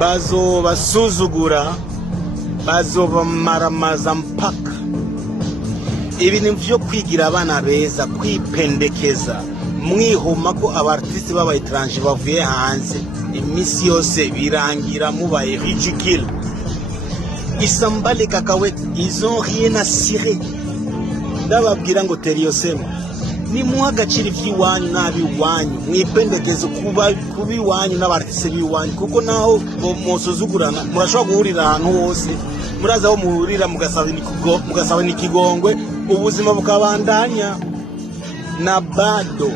bazobasuzugura, bazobamaramaza mpaka. Ibintu vyo kwigira abana beza, kwipendekeza, mwihoma ko abartiste b'abayitranje bavuye hanze, imisi yose birangira mubaye ridicule. Isambale kakawete, ils ont rien à cirer. Ndababwira ngo Teriosema, ni muha agaciro ivy'iwanyu n'abiwanyu, mwipendekeze kubi wanyu n'abartiste biwanyu, kuko naho musuzugurana murashobora guhurira ahantu hose, muraza aho muhurira mugasaba n'ikigongwe, ubuzima bukabandanya. Na bado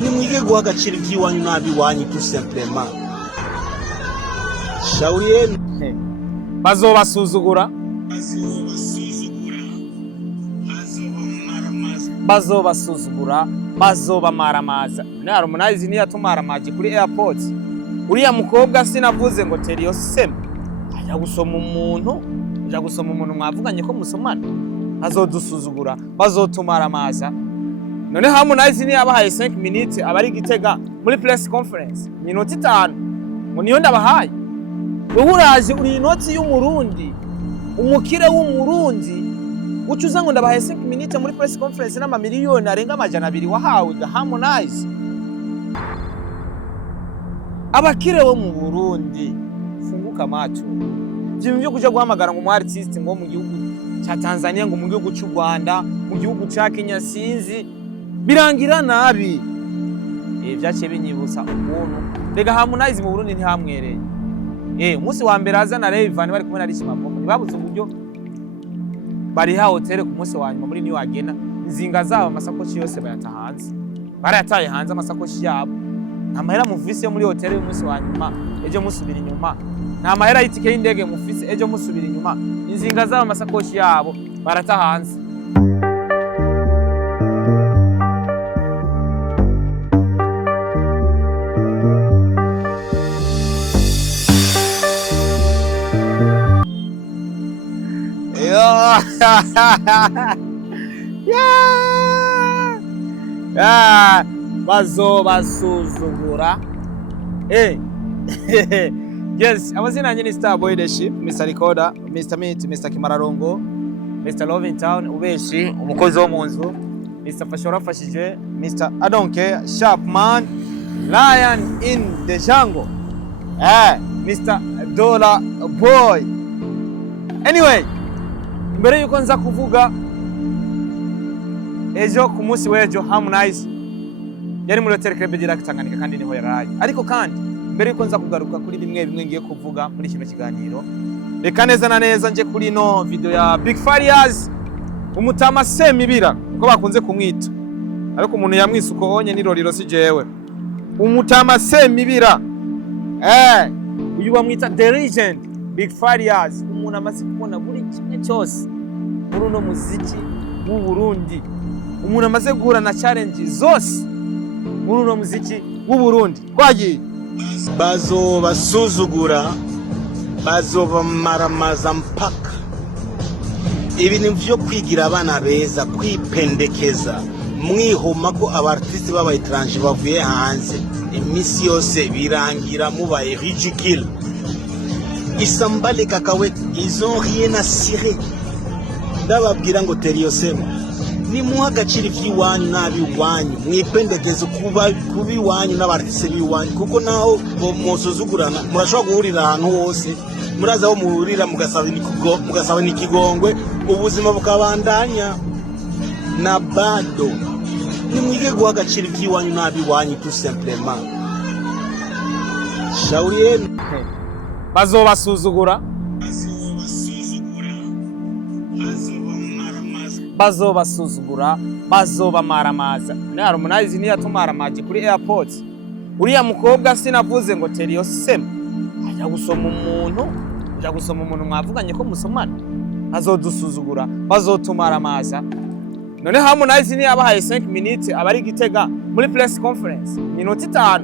nimwige guha agaciro ivy'iwanyu n'abiwanyu tout simplement. Shauri yenu. Bazobasuzugura, bazobamaramaza. Harmonize niyo yatumaramaje kuri airport. Uriya mukobwa sinavuze ngo Teriosema ajya gusoma umuntu mwavuganye ko musomana, azodusuzugura, bazotumaramaza. None Harmonize niyo yabahaye 5 minutes abari Gitega muri press conference, minota 5 ngo niyo ndabahaye. Wewe uraje uri inoti y'umurundi, umukire w'umurundi, ucuza ngo ndabahaye 5 minutes muri press conference n'ama miliyoni arenga amajana 2 wahawe ga Harmonize. Abakire bo mu Burundi funguka macho. Byo kuja guhamagara ngo mu artist ngo mu gihugu cha Tanzania, ngo mu gihugu cy'u Rwanda, mu gihugu ca Kenya, sinzi birangira nabi. Vyaciye binyibusa umuntu. Rega Harmonize mu Burundi ntihamwereye. Umunsi wa mbere azana Rayvanny bari kumwe na Rishima Mbogo, babuze uburyo bari ha hotel ku munsi wa nyuma muri New Agena, inzinga zabo amasakoshi yose bayata hanze, barayataye hanze amasakoshi yabo. Nta mahera mufise muri hotel y'umunsi wa nyuma, ejo musubira inyuma. Nta mahera y'itike y'indege mufise, ejo musubira inyuma. Inzinga zabo amasakoshi yabo barata hanze. Bazobasuzugura. Yes, amazina ni Starboy Leadership, Mr. Recorder, Mr. Meat, Mr. Kimararongo, Mr. Love in Town, ubeshi umukozi wo munzu, Mr. Fashora Fashije, Mr. I don't care, Sharpman, Lion in the Jungle, Mr. Dollar Boy. Anyway, mbere yuko nza kuvuga, ejo ku munsi w'ejo Harmonize yari muri Hotel Club Direct Tanganyika kandi niho yaraye. Ariko kandi mbere yuko nza kugaruka kuri bimwe ngiye kuvuga muri kino kiganiro, reka neza na neza nje kuri no video ya Big Farious, umutama Semibira uko bakunze kumwita, ariko umuntu yamwisuko onye niroriro si jewe. Umutama Semibira, uyu bamwita The Legend Big Farious, umuntu amaze kubona buri kimwe cyose muri no muziki w'u Burundi, umuntu amaze guhura na challenge zose muri no muziki w'u Burundi. Kwagiye bazobasuzugura, bazobamaramaza mpaka. Ibintu vyo kwigira abana beza, kwipendekeza, mwihoma ko abartiste b'abayitranje bavuye hanze, imisi yose birangira mubaye ridicule. Isambale kakawete, ils ont rien à cirer. Ndababwira ngo Teriosema, ni muha agaciro ivy'iwanyu n'abiwanyu, mwipendekeze kubi wanyu n'abartiste biwanyu, kuko naho musuzugurana murashobora guhurira ahantu hose, muraza aho muhurira mugasaba n'ikigongwe, ubuzima bukabandanya. Na bado nimwige guha agaciro ivy'iwanyu n'abiwanyu tout simplement. Shauri yenu. Bazobasuzugura, bazobamaramaza. Harmonize niyo yatumaramaje kuri airport. Uriya mukobwa sinavuze ngo Teriosema ajya gusoma umuntu mwavuganye ko musomana, azodusuzugura, bazotumaramaza. None Harmonize niyo yabahaye 5 minutes abari Gitega muri press conference, minota 5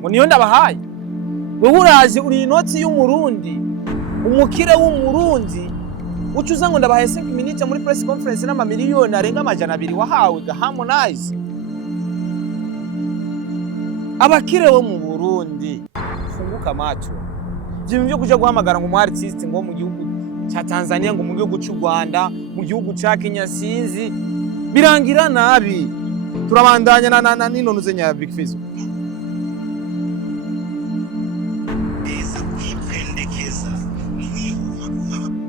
ngo niyo ndabahaye. Wewe uraje uri inoti y'umurundi, umukire w'umurundi, ucuza ngo ndabahaye 5 minutes muri press conference n'ama miliyoni arenga amajana 2 wahawe ga Harmonize. Abakire bo mu Burundi funguka macho. ibintu byo kuja guhamagara ngo umu artiste ngo mu gihugu cha Tanzania ngo mu gihugu cy'u Rwanda mu gihugu ca Kenya sinzi birangira nabi. Turabandanya na nino nuzenya ya Big Fizzo.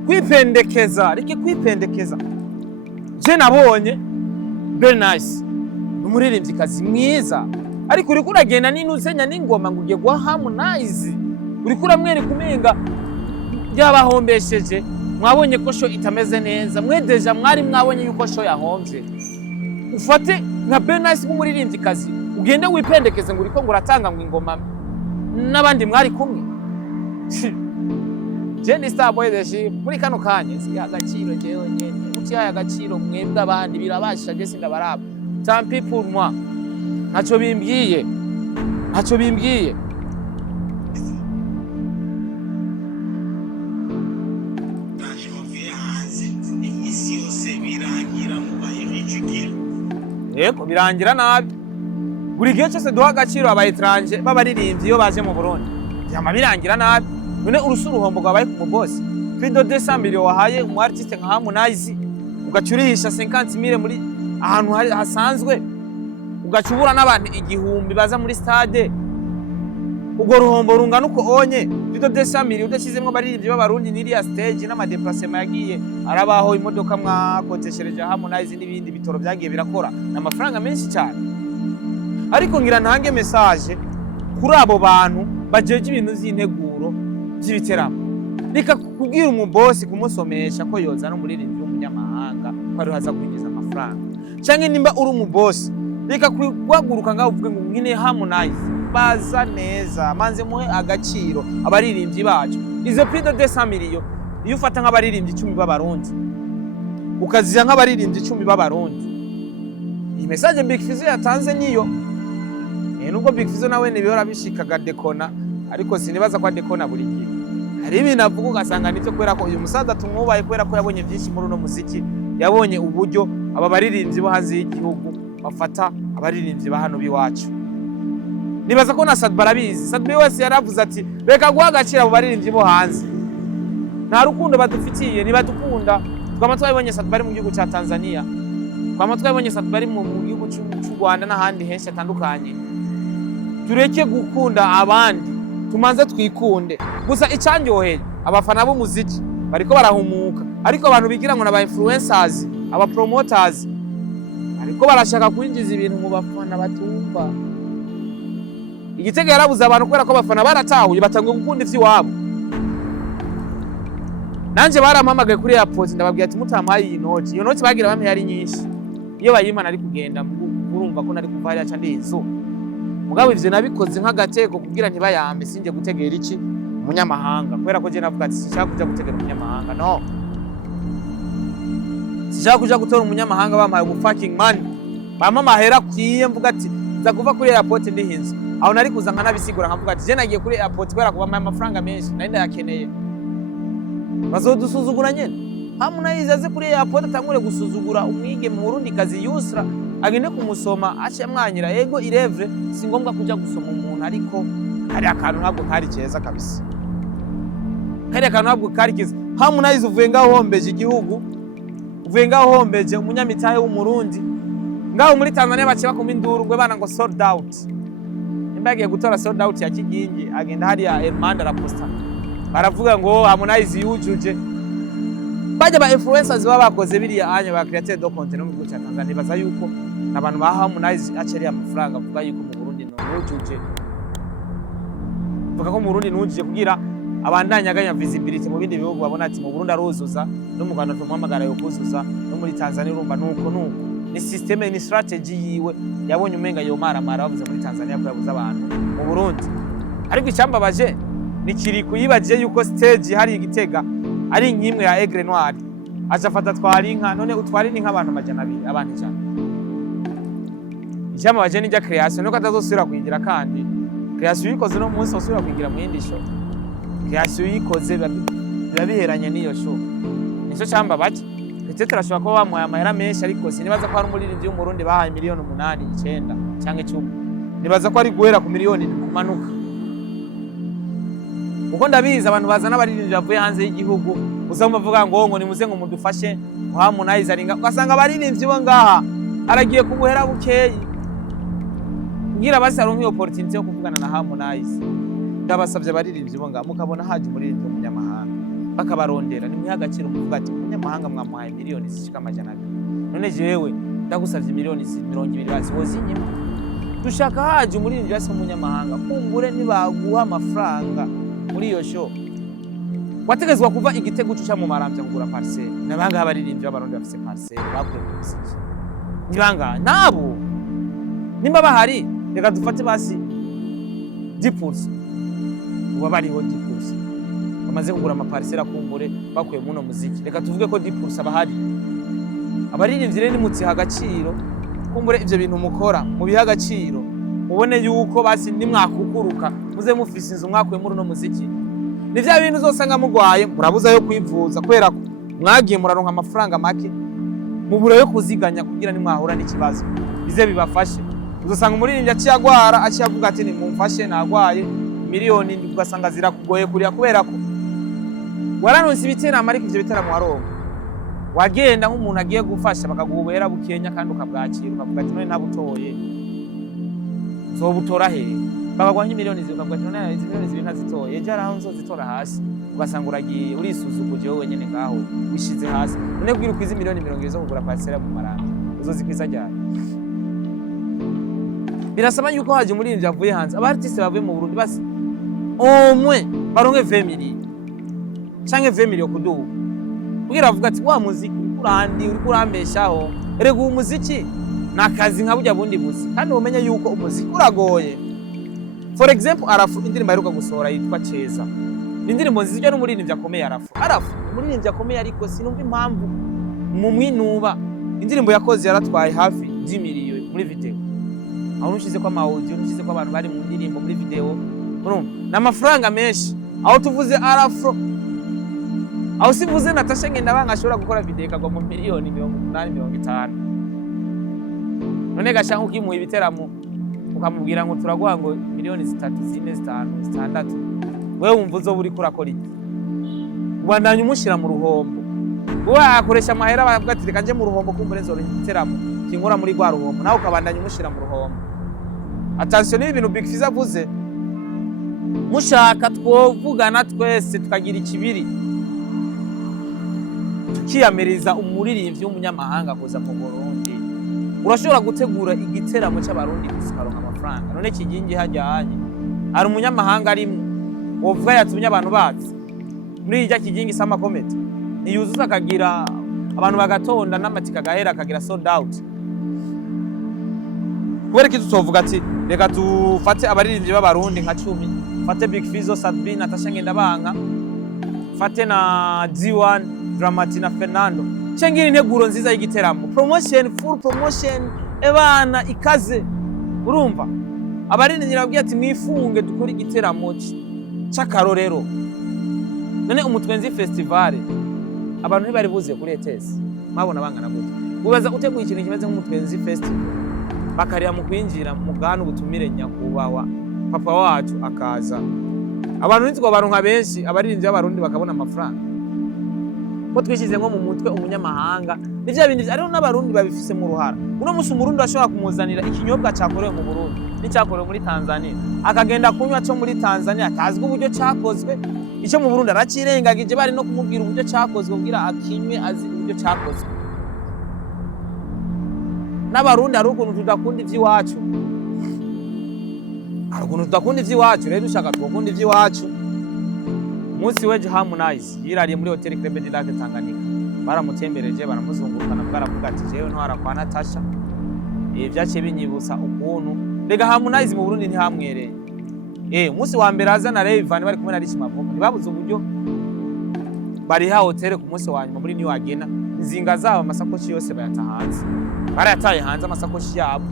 Kwipendekeza rike kwipendekeza. Je nabonye Bernice umuririmbyikazi mwiza ariko uri kuragenda n'inuzenya n'ingoma ngo ugiye gwa Harmonize uri kuramwere kumenga byabahombesheje. Mwabonye ko show itameze neza, mwedeja mwari mwabonye yuko show yahomvye. Ufate nka Bernice umuririmbyikazi ugende wipendekeze ngo uriko ngo uratanga ngo ingoma n'abandi mwari kumwe. Jenny Starboy deshi muri kano kanya si agaciro jewe nyene utiya agaciro mwebwe abandi birabasha je sindabaraba tant pis pour moi ntaco bimbwiye yego birangira nabi buri gihe cyose duha agaciro abayitranje babaririmbyi iyo baje mu Burundi byama birangira nabi. None urusuruhombo gwabaye ku boss Fido 200 million wahaye umu artiste nka Harmonize ugacurisha 50,000 muri ahantu hasanzwe ugacubura n'abantu igihumbi baza muri stade ugo ruhombo rungana uko onye. Fido 200 million udashizemwe baririmbyi b'abarundi n'iriya stage n'ama déplacement yagiye arabaho imodoka mwakoteshereje Harmonize n'ibindi bitoro byagiye birakora n'amafaranga menshi cyane. Ariko ngira ntange message kuri abo bantu bajeje ibintu z'integuro by'ibiteramo reka kubwira umubosi kumusomesha ko yoza no muririmbyi w'umunyamahanga ko ari haza kwinjiza amafaranga canke nimba uri umubosi reka kwaguruka ngaho uvuge ngo mwine Harmonize baza neza manze muhe agaciro abaririmbyi bacu. Izo Fido 200 million iyo ufata nk'abaririmbyi 10 b'abarundi ukazija nk'abaririmbyi 10 b'abarundi iyi message Big Fizzo yatanze niyo nubwo Big Fizzo nawe nibihora bishikaga dekona ariko sinibaza kwa dekona buri gihe hari ibintu avuga ugasanga nivyo kubera ko uyu musaza tumwubaye kubera ko yabonye byinshi muri no muziki yabonye uburyo aba baririmbyi bo hanze y'igihugu bafata abaririmbyi ba hano biwacu. Nibaza ko na Sadba arabizi. Sadba wese yaravuze ati reka guha agaciro abo baririmbyi bo hanze nta rukundo badufitiye nibadukunda. Twama twabonye Sadba ari mu gihugu ca Tanzania, twama twabonye Sadba ari mu gihugu cy'u Rwanda n'ahandi henshi atandukanye. Tureke gukunda abandi tumanze twikunde. Gusa icyanyoheye abafana b'umuziki bariko barahumuka ariko abantu bigira ngo n'aba influencers aba promoters ariko barashaka kwinjiza ibintu mu bafana batumva. Igitego yarabuza abantu kubera ko abafana baratahuye batangwe gukunda ivy'iwabo. Nanje barampamagaye kuri airport ndababwiye ati mutamaye iyi note. Iyo note bagira bamwe yari nyinshi. Iyo bayimana ari kugenda urumva ko nari kuva hariya ca ndizo. Mugabo ivyo nabikoze nk'agateko kugira ntibayambe sinje gutegera iki umunyamahanga kubera ko je navuga ati sishaka kuja gutegera umunyamahanga no. Sishaka kuja gutora umunyamahanga bampaye gu fucking money. Bampa mahera kwiye mvuga ati za kuva kuri airport ndihinze. Aho nari kuza nkanabisigura nkavuga ati je nagiye kuri airport kubera kuba amafaranga menshi nari ndayakeneye. Bazodusuzugura nyene. Harmonize aze kuri airport atangure gusuzugura umwige mu Burundi kazi Yusra agende kumusoma ace mwanyira yego irevre si ngombwa kuja gusoma umuntu ariko hari akantu ntabwo kari ceza kabisa. Hari akantu ntabwo kari kiza. Harmonize uvuye ngaho hombeje igihugu uvuye ngaho hombeje umunyamitahe w'umurundi ngaho muri Tanzania bace bakoma induru ngo bana ngo sold out. Imbagiye gutora sold out ya Kigingi agenda hari ya Elmanda la Posta baravuga ngo Harmonize yujuje baje ba influencers baba bakoze biriya anya ba createur de content mu gihugu cya Tanzania baza yuko nabantu ba Harmonize aceri amafaranga avuga yuko mu Burundi nujuje vuga ko mu Burundi nujuje kugira abandanyaganya visibility mu bindi bihugu babona ati mu Burundi aruzuza no mu Rwanda tumuhamagara yo kuzuza no muri Tanzania urumva nuko ni system ni strategy yiwe yabonye umenga yo mara bavuze muri Tanzania ko yabuza abantu mu Burundi. Ariko icyambabaje ni kiri kuyibaje yuko stage hari igitega ari nkimwe ya Aigle Noir acafata twari inka none utwari ni nk'abantu majana abiri abantu cyane. Icyambabaje ni ja creation no katazosubira kwingira kandi creation yikoze no munsi osubira kwingira mu yindi show. Creation yikoze biheranye niyo show. Nico cyambabaje. Petete arashobora kuba bamuhaye amahera menshi ariko sinibaza ko hari umuririmbyi w'umurundi bahaye miliyoni 8 9 cyangwa 10. Nibaza ko ari guhera ku miliyoni kumanuka. kuko ndabizi abantu bazana abaririmbyi bavuye hanze y'igihugu uzamo bavuga ngo nimuze ngo mudufashe Harmonize aringa ugasanga abaririmbyi bo ngaha aragiye kubuhera bukeyi ngira basaronka opportunity yo kuvugana na Harmonize. Ndabasavye abaririmbyi bo ngaha mukabona haje umuririmbyi w'umunyamahanga bakabarondera ni mwiha agaciro muvuga ati umunyamahanga mwamuhaye miliyoni zishika amajana 2 none jewe ndagusavye miliyoni 20 basi wozinyima. Dushaka haje umuririmbyi wese w'umunyamahanga kumbure nibaguha amafaranga muri iyo show wategezwa kuva igitego cyo mu Maramvya kugura parcelle nabanga abaririmbyi b'abarundi bafise parcelle bakuye mu Misiki nibanga nabo nimba bahari reka dufate basi 10% uba bariho 10% bamaze kugura amaparcelle akumbure bakuye muno muziki reka tuvuge ko 10% bahari abaririmbyi rero nimutsi hagaciro kumbure ivyo bintu mukora mu biha agaciro mubone yuko basi nimwakukuruka muze mufise inzu mwakuye muri no muziki ni vya bintu uzosanga mugwaye murabuza yo kwivuza kwera mwagiye muraronka amafaranga make mubura yo kuziganya kugira nimwahura n'ikibazo bize bibafashe. Uzosanga umuririmbyi aciyagwara aciyavuga ati ni mumfashe nagwaye miliyoni ugasanga zirakugoye kuriya kubera ko wararonse ibiteramo ariko ivyo biteramo waronka wagenda nk'umuntu agiye gufasha bakaguhera bukenya kandi ukabwakira ukavuga ati none nabutoye zobutora he bakagwanya miliyoni zikavuga ati none izi miliyoni zibintu zitoye ejo araho nzozitora hasi ugasanga uragiye urisuzuguje wowe nyene ngaho wishize hasi none kugira ukwiza miliyoni 20 zo kugura parcelle mu Maramvya uzozikwiza ryari? Birasaba yuko haje umuririmbyi avuye hanze abartiste bavuye mu Burundi basi omwe baronke 20 miliyoni canke 20 miliyoni kuduha kugira avuga ati wa muziki uri kurambeshaho erega umuziki nakazi nka burya bundi buzi kandi umenye yuko umuziki uragoye. For example Arafu indirimbo aheruka gusohora yitwa Cheza indirimbo nziza n'umuririmbyi akomeye Arafu umuririmbyi akomeye ariko sinumva impamvu mu mwinuba indirimbo yakoze yaratwaye hafi 10 miliyoni muri video aho nushize kwa audio nushize kwa abantu bari mu ndirimbo muri video n'amafaranga menshi aho tuvuze Arafu aho sivuze Natasha ngenda bangashobora gukora video ikagwa mu miliyoni 80-50 none gashaka ukimuha ibiteramo ukamubwira ngo turaguha ngo miliyoni 3 4 5 6 wewe wumva uzo buri kurakora iki ubandanya umushira mu ruhombo wowe akoresha amahera bavuga ati reka nje mu ruhombo kumbure nzoro ibiteramo kinkora muri gwa ruhombo nawe ukabandanya umushira mu ruhombo. Attention ibintu Big Fizzo avuze mushaka twovugana twese tukagira ikibiri tukiyamiriza umuririmbyi w'umunyamahanga kuza mu Burundi urashobora gutegura igiteramo cy'abarundi gusukaronka amafaranga none kigingi hajyanye ari umunyamahanga arimo wovuga yatumye abantu bazi muri ijya kigingi sama comedy ni yuzuza akagira abantu bagatonda n'amatika gahera akagira sold out kubera ko tuzovuga ati reka dufate abaririmbyi b'abarundi nka 10 fate Big Fizzo Sabine Natasha Ngendabanga fate na D1 Dramati na Fernando cengira integuro nziza y'igiteramo promotion full promotion ebana ikaze urumva abaririmbyi babwiye ati mwifunge dukora igiteramo c'akarorero none umutwenzi festival abantu ntibari buziye kuri ETS mabona bangana gute ubaza uteguye ikintu kimeze nk'umutwenzi festival bakarira mu kwinjira mu gano ubutumire nyakubawa papa wacu akaza abantu nitwa baronka benshi abaririmbyi b'abarundi bakabona amafaranga ko twishize nko mu mutwe umunyamahanga nivyo bindi ariho n'abarundi babifise mu ruhara uno musi umurundi ashobora kumuzanira ikinyobwa cyakorewe mu Burundi n'icyakorewe muri Tanzania akagenda kunywa cyo muri Tanzania atazwi uburyo cyakozwe icyo mu Burundi aracirengagije bari no kumubwira uburyo cyakozwe kugira akinywe azi uburyo cyakozwe. N'abarundi ari ukuntu tudakunda ivy'iwacu rero dushaka twakunda ivy'iwacu. Umunsi weje Harmonize yirariye muri Hotel Club de Lac Tanganyika baramutembereje baramuzungurukana bwaravuga ati jewe ntwara kwa Natasha vyaciye binyibutsa ukuntu rega Harmonize mu Burundi ntihamwereye umunsi wa mbere azana Rayvanny bari kumwe na Rich Mavoko ntibabuze uburyo bari ha hotel ku munsi wa nyuma muri New Agena inzinga zabo amasakoshi yose bayatahanze barayataye hanze amasakoshi yabo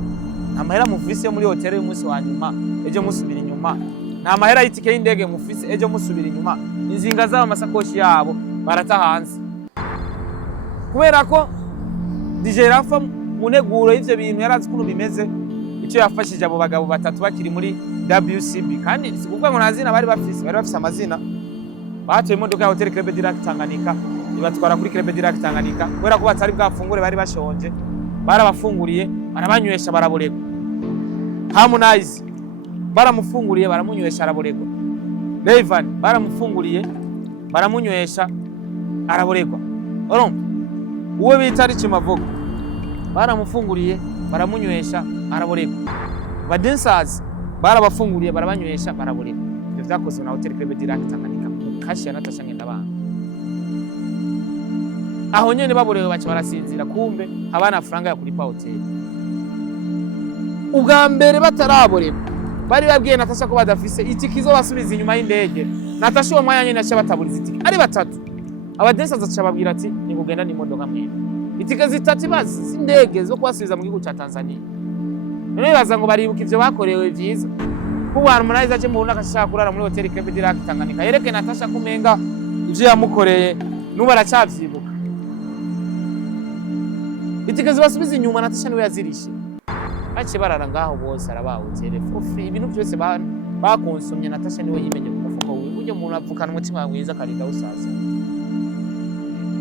nta mahera mufise muri hotel y'umunsi wa nyuma ejo musubira inyuma nta mahera y'itike y'indege mufise ejo musubira inyuma inzinga zabo amasakoshi yabo baratahanze kubera ko DJ Rafa mu neguro y'ivyo bintu yarazi kuno bimeze icyo yafashije abo bagabo batatu bakiri muri WCB kandi sikuvuga ngo nazina bari bafise amazina. Batoye imodoka ya Hotel Club du Lac Tanganyika ibatwara kuri Club du Lac Tanganyika kubera ko batari bwafungure bari bashonje, barabafunguriye barabanywesha baraboregwa. Harmonize baramufunguriye baramunywesha araboregwa. Rayvanny baramufunguriye baramunywesha araboregwa. Urumva uwo bita Rich Mavoko baramufunguriye baramunywesha araboregwa. Ba dancers barabafunguriye barabanywesha baraboregwa. Ivyo vyakozwe na Hotel Club du Lac Tanganyika kashi ya Natasha Ngendabana. Aho nyene baborewe baca barasinzira, kumbe abana franga ya kulipa hotel. Ubwa mbere bataraboregwa bari babwiye Natasha ko badafise itikizo basubiza inyuma y'indege. Natasha uwo mwanya nyene acha bataburiza itiki ari batatu. Abadensa zaca babwira ati ni kugenda n'imodoka mwene. Itike zitatu bazi z'indege zo kwasubiza mu gihugu ca Tanzania. None baza ngo baribuka ivyo bakorewe vyiza. Kuba Harmonize aje mu runaka ashaka kurara muri Hotel Club du Lac Tanganyika. Yereke Natasha kumenga ivyo yamukoreye nuba aracavyibuka. Itike zibasubiza inyuma Natasha niwe yazirishe. Bace barara ngaho bose arabaho telefone. Ibintu byose bakonsomye Natasha niwe yimenye ku mufuko wiwe. Uje umuntu avukana umutima mwiza karinda usaza.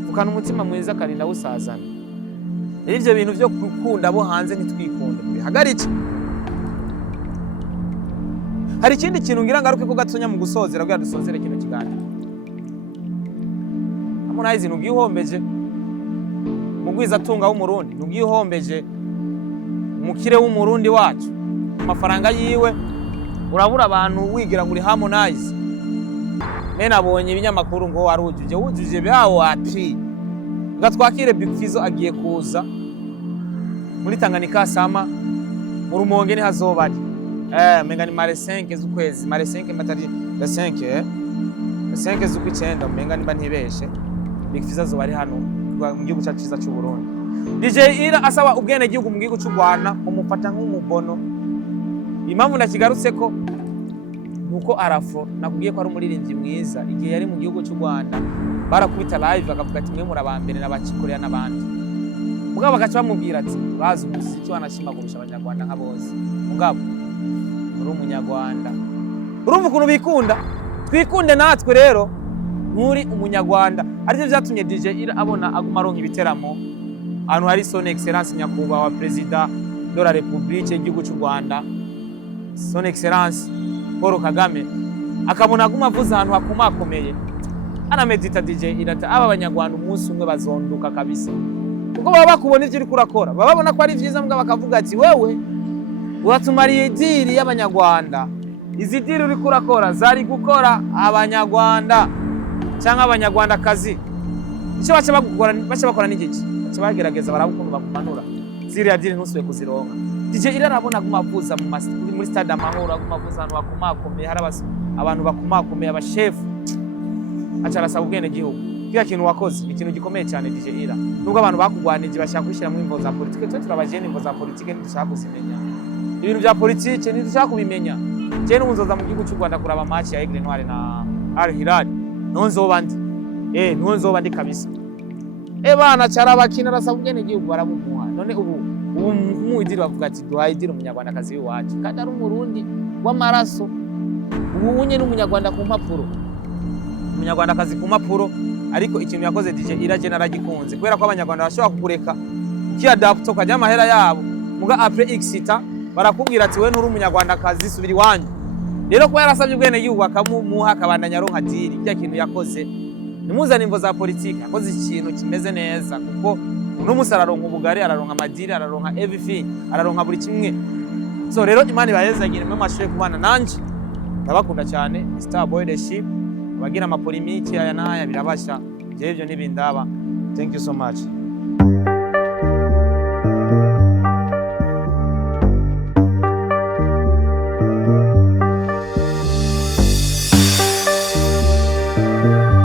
Vukana umutima mwiza karinda usazana. Ivyo bintu byo gukunda bo hanze nitwikunde bihagarike. Hari ikindi kintu ngira ngaruke ko gatonya mu gusozera bwa dusozere kino kiganiro. Harmonize nugihombeje mugwiza tunga w'umurundi, nugihombeje umukire w'umurundi wacu. Amafaranga yiwe urabura abantu wigira muri Harmonize. Mena abonye ibinyamakuru ngo wujuje byawo ati gatwakire Big Fizzo agiye kuza muri Tanganyika sama mu Rumonge ni hazobari menga ni mare 5 z'ukwezi, mare 5 matari la 5 5 z'ukwicenda menga nimba ntibeshe. Big Fizzo azobari hano mu gihugu cyacu cyiza cy'u Burundi. DJ Ira asaba ubwene gihugu mu gihugu cy'u Rwanda umufata nk'umubono. Impamvu nakigarutse ko nuko Arafo nakubwiye ko ari umuririmbyi mwiza. Igihe yari mu gihugu cy'u Rwanda barakubita live bakavuga ati mwe murabambere n'abakikoreya n'abandi. Mugabo bagaca bamubwira ati bazi umuziki wanashima kurusha abanyarwanda nka bose. Mugabo uri umunyarwanda. Urumva ukuntu bikunda? Twikunde natwe rero muri umunyarwanda. Arivyo vyatumye DJ Ira abona aguma aronka ibiteramo ahantu hari son excellence nyakubahwa President de la République y'igihugu cy'u Rwanda, son excellence Paul Kagame, akabona aguma avuza ahantu hakomakomeye. Ana medita DJ Ira ati aba abanyarwanda umunsi umwe bazonduka kabisa. Kuko baba bakubona ivyo uri kurakora, baba babona ko ari vyiza mbwa bakavuga ati wewe uratumariye idiri y'abanyarwanda. Izi diri uri kurakora zari gukora abanyarwanda cyangwa abanyarwandakazi. Icyo baca bakora n'igiki? Baca bagerageza barabukuntu bakumanura. Ziriya diri ntusuye kuzironka. DJ Ira arabona aguma avuza muri stade Amahoro, aguma avuza ahantu bakomakomeye, hari abantu bakomakomeye, abashefu. Aca arasaba ubwene gihugu. Kira kintu wakoze ikintu gikomeye cyane DJ Ira. Nubwo abantu bakugwanije bashaka kwishira mu imvo za politike, twe turabajene imvo za politike ntidushaka kuzimenya. Ibintu bya politike ntidushaka kubimenya. Je n'uzoza mu gihugu cy'u Rwanda kuraba match ya Aigle Noir na Al Hilal. Nonzoba ndi kabisa. Bana cara bakina arasaba ubwene gihugu baramumuha. None ubu muidiri bavuga ati duhaidiri umunyarwandakazi w'iwacu kandi ari umurundi w'amaraso. Ubu unye n'umunyarwanda ku mpapuro. Umunyarwandakazi ku mpapuro, ariko ikintu yakoze DJ Ira je naragikunze kubera ko abanyarwanda bashobora kukureka ukiadapt ukajya amahera yabo. Muga après Xita barakubwira ati we nturi umunyarwandakazi subiri wanyu. Rero ko yarasabye ubwene gihugu akamuha akabandanya ronka diri. Cya kintu yakoze nimuzana imvo za politike, yakoze ikintu kimeze neza kuko uno musararonka ubugari, araronka amadiri, araronka everything, araronka buri kimwe. So rero Imana ibayezagire mwe mashoye kubana nanje. Ndabakunda cyane Star Boy the Ship. Abagira amapolimiki aya naya birabasha. Je ivyo nibindaba. Thank you so much.